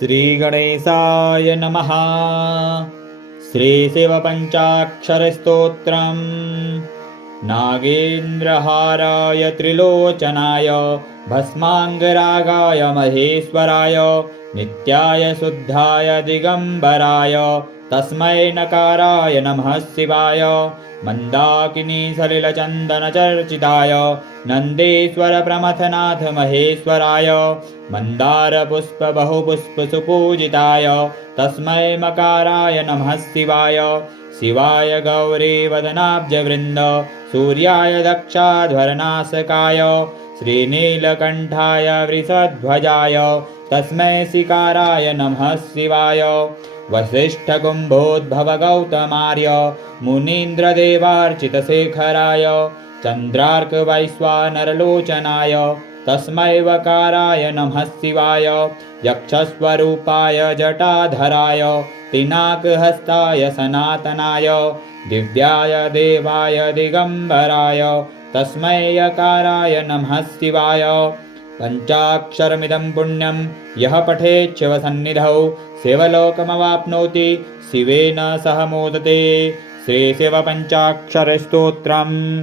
श्रीगणेशाय नमः। श्रीशिवपञ्चाक्षरस्तोत्रम्। नागेन्द्रहाराय त्रिलोचनाय भस्माङ्गरागाय महेश्वराय नित्याय शुद्धाय दिगम्बराय तस्मै नकाराय नमः शिवाय। मन्दाकिनी सलिलचन्दनचर्चिताय नन्देश्वर प्रमथनाथ महेश्वराय मन्दारपुष्प बहुपुष्पसुपूजिताय तस्मै मकाराय नमः शिवाय। शिवाय गौरीवदनाब्जवृन्द सूर्याय दक्षाध्वरनाशकाय श्रीनीलकण्ठाय वृषध्वजाय तस्मै शिकाराय नमः शिवाय। वसिष्ठकुम्भोद्भवगौतमार्य मुनीन्द्रदेवार्चितशेखराय चन्द्रार्कवैश्वानरलोचनाय तस्मै वकाराय नमः शिवाय। यक्षस्वरूपाय जटाधराय पिनाकहस्ताय सनातनाय दिव्याय देवाय दिगम्बराय तस्मै यकाराय नमः शिवाय। पञ्चाक्षरमिदं पुण्यं यः पठेत् शिवसन्निधौ शिवलोकमवाप्नोति शिवेन सह मोदते। श्रीशिवपञ्चाक्षरस्तोत्रम्।